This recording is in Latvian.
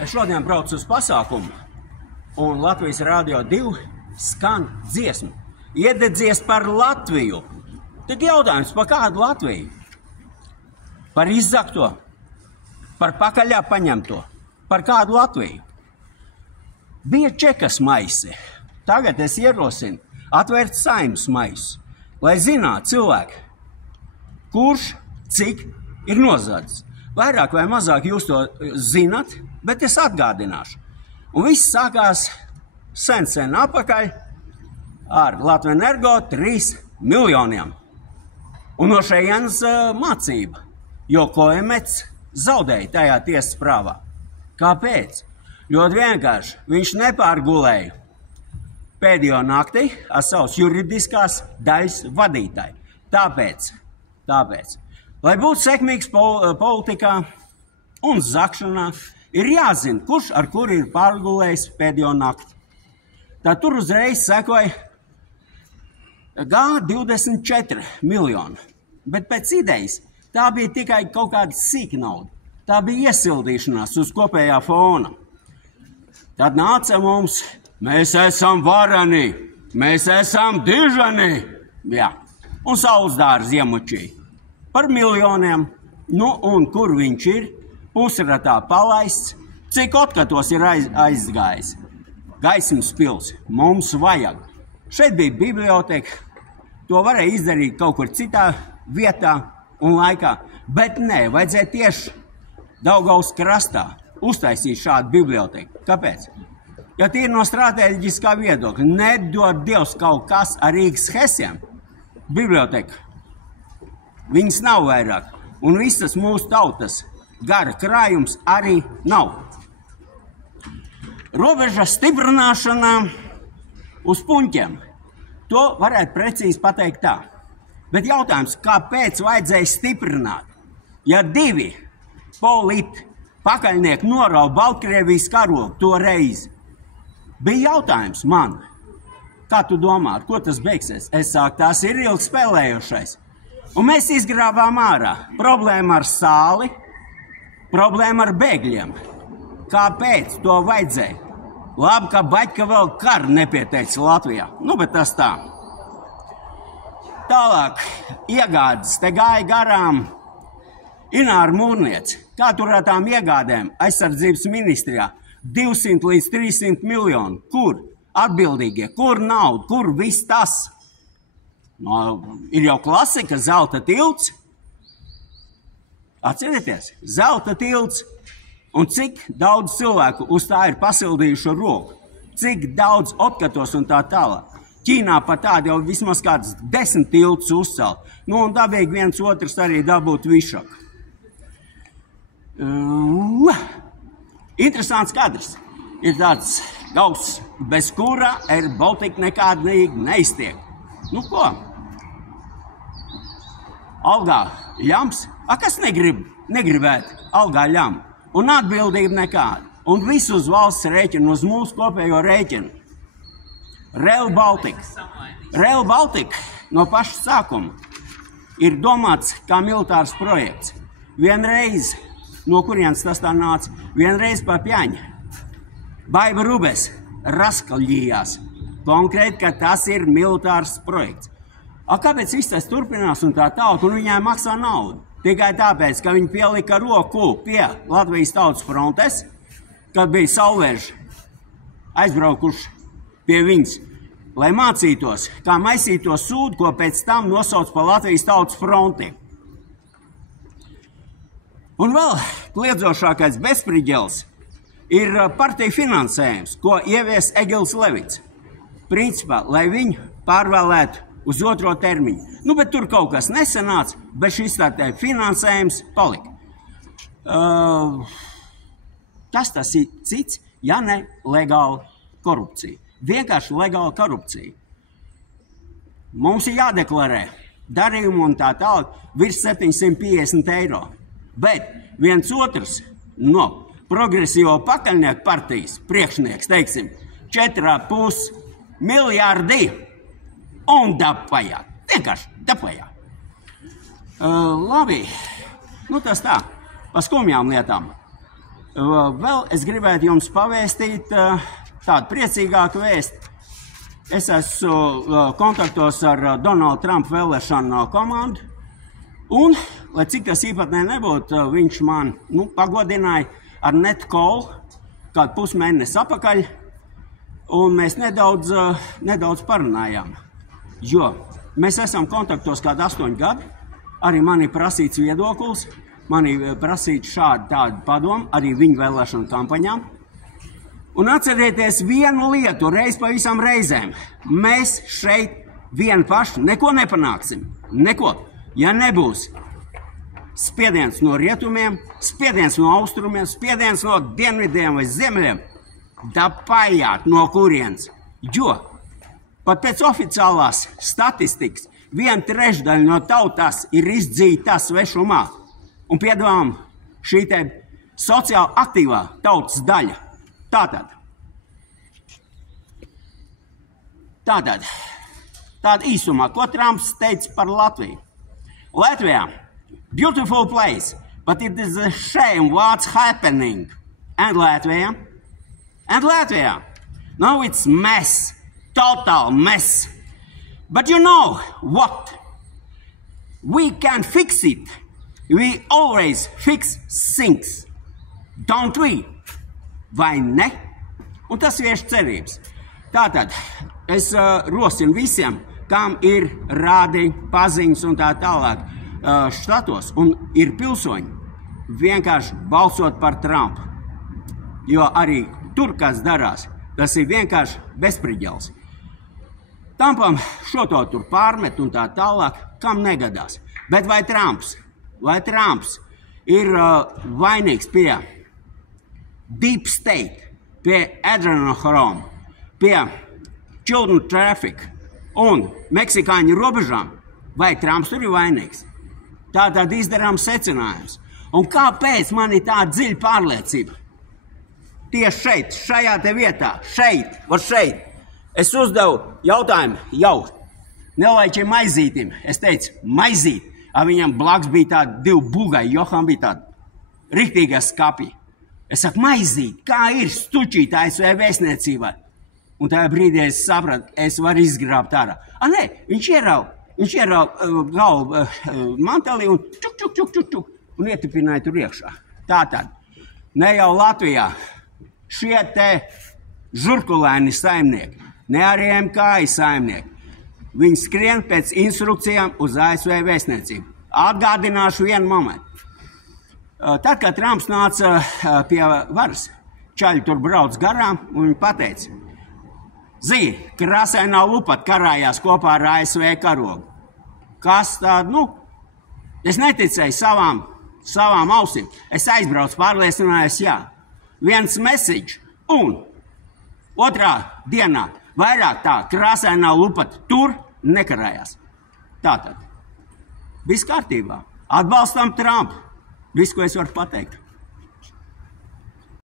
Es šodien braucu uz pasākumu, un Latvijas Rādio 2 skan dziesmu. Iededzies par Latviju. Tad jautājums, par kādu Latviju? Par izzakto, par pakaļā paņemto, par kādu Latviju? Bija čekas maisi. Tagad es ierosinu atvērt Saeimas maisu, lai zinātu cilvēki, kurš, cik ir nozadzis. Vairāk vai mazāk jūs to zinat, bet es atgādināšu. Un viss sākās sen apakaļ ar Latvenergo 3 miljoniem. Un no šejienes mācība, jo Koemets zaudēja tajā tiesas prāvā. Kāpēc? Ļoti vienkārši, viņš nepārgulēja pēdējo naktī ar savas juridiskās daļas vadītāju. Tāpēc, lai būtu sekmīgs politikā un zakšanā, ir jāzina, kurš ar kuru ir pārgulējis pēdējo nakti. Tad tur uzreiz sekoja G24 miljoni. Bet pēc idejas tā bija tikai kaut kāda sīka nauda. Tā bija iesildīšanās uz kopējā fona. Tad nāca mums, mēs esam varani, mēs esam dižani. Jā, un saules iemučīja par miljoniem. Nu, un kur viņš ir? Pusratā palaists. Cik otkatos ir aizgājis? Gaismas pils. Mums vajag. Šeit bija biblioteka. To varēja izdarīt kaut kur citā vietā un laikā. Bet nē, vajadzēja tieši Daugavas krastā uztaisīt šādu biblioteku. Kāpēc? Ja tīri no stratēģiskā viedokļa, nedod Dievs kaut kas ar Rīgas Hesiem. Biblioteka. Viņas nav vairāk. Un visas mūsu tautas gara krājums arī nav. Robeža stiprināšanā uz puņķiem. To varētu precīzi pateikt tā. Bet jautājums, kāpēc vajadzēja stiprināt? Ja 2 politi pakaļnieki norauj Baltkrievijas karogu to reizi. Bija jautājums man, kā tu domā, ar ko tas beigsies? Es saku, tās ir ilgi spēlējošais. Un mēs izgrāvām ārā. Problēma ar sāli, problēma ar bēgļiem. Kāpēc to vajadzēja? Labi, ka Baļķa vēl karu nepieteica Latvijā. Nu, bet tas tā. Tālāk, iegādes. Te gāja garām Ināra Mūrniece. Kā tur ar tām iegādēm aizsardzības ministrijā? 200 līdz 300 miljoni. Kur atbildīgie? Kur nauda? Kur viss tas? No, ir jau klasika, zelta tilts. Atcerieties, zelta tilts. Un cik daudz cilvēku uz tā ir pasildījuši roku? Cik daudz otkatos un tā tālāk? Ķīnā pat tādi jau vismaz kāds 10 tilts uzcelt. Nu, un dabīgi viens otrs arī dabūt višak. Interesants kadrs. Ir tāds gauss, bez kura Air Baltica nekādīgi neiztiek. Nu ko? Algā ļams? Kas negribētu algā ļamu? Un atbildība nekāda. Un visu uz valsts rēķinu, uz mūsu kopējo rēķinu. Rail Baltica no paša sākuma ir domāts kā militārs projekts. Vienreiz, no kurienes tas tā nāca, vienreiz pa Pjaņa. Baiba Rubes raskaļījās konkrēti, ka tas ir militārs projekts. Kāpēc viss tas turpinās un tā tauta, un viņai maksā naudu? Tikai tāpēc, ka viņi pielika roku pie Latvijas Tautas frontes, kad bija Saulvērži aizbraukuši pie viņas, lai mācītos, kā maisīt to sūdu, ko pēc tam nosauc par Latvijas Tautas fronti. Un vēl kliedzošākais bezspriģels ir partiju finansējums, ko ievies Egils Levits. Principā, lai viņu pārvēlētu uz 2. termiņu. Nu, bet tur kaut kas nesanāca, bet šis tā finansējums palika. Kas tas ir cits, ja ne legāla korupcija? Vienkārši legāla korupcija. Mums ir jādeklarē darījumu un tā tālāk virs 750 eiro. Bet viens otrs no progresīvo pakaļnieku partijas priekšnieks, teiksim, 4,5 miljārdi un dapajā. Vienkārši dapajā. Labi, nu tas tā, pa skumjām lietām. Vēl es gribētu jums pavēstīt tādu priecīgāku vēstu. Es esmu kontaktos ar Donaldu Trumpu vēlēšanu komandu, un, lai cik tas īpatnē nebūtu, viņš man pagodināja ar net call kādu pusmēnesi apakaļ, un mēs nedaudz parunājām. Jo mēs esam kontaktos kādu 8 gadu, arī man ir prasīts viedoklis, man ir prasīts tādu padomu, arī viņu vēlēšanu kampaņām. Un atcerieties vienu lietu reiz pa visam reizēm. Mēs šeit vien paši neko nepanāksim. Neko. Ja nebūs spiediens no rietumiem, spiediens no austrumiem, spiediens no dienvidiem vai ziemeļiem, da paiet no kurienes. Jo pat pēc oficiālās statistikas 1/3 no tautas ir izdzīta svešumā. Un piedāvām šī te sociāli aktīvā tautas daļa. Tātad īsumā, ko Trumps teica par Latviju? Latvijā, beautiful place, but it is a shame what's happening. And Latvijā, now it's mess, total mess. But you know what? We can fix it. We always fix things. Don't we? Vai ne? Un tas vieš cerības. Tātad, es rosinu visiem, kam ir rādi, paziņas un tā tālāk štatos, un ir pilsoņi, vienkārši balsot par Trumpu. Jo arī tur, kas darās, tas ir vienkārši bezspriģels. Trumpam šo to tur pārmet un tā tālāk, kam negadās. Bet vai Trumps ir vainīgs pie Deep State, pie adrenochroma, pie children traffic un meksikāņu robežām, vai Trumps tur ir vainīgs? Tātad izdarām secinājums. Un kāpēc man ir tāda dziļa pārliecība? Tieši šeit, šajā te vietā, šeit, es uzdevu jautājumu jau nelaiķiem maizītim. Es teicu, maizīt, viņam blakus bija tādi 2 bugai, Joham bija tādi riktīgā skapji. Es saku, maizīt, kā ir stučīt ASV vēstniecībā? Un tajā brīdī es sapratu, es varu izgrābt ārā. Nē, viņš ierauga galvu mantelī un čuk, un ietipināja tur iekšā. Tātad, ne jau Latvijā šie te žurkulēni saimnieki, ne arī MKI saimnieki, viņi skrien pēc instrukcijām uz ASV vēstniecību. Atgādināšu vienu momentu. Tad, kad Trumps nāca pie varas, čaļi tur brauc garām, un viņi pateica, krāsainā lupat karājās kopā ar ASV karogu. Kas tādu, es neticēju savām ausīm. Es aizbraucu, pārliecinājos, jā. Viens message, un otrā dienā vairāk tā krāsainā lupat tur nekarājās. Tātad, viss kārtībā. Atbalstam Trumpu. Viss, ko es varu pateikt.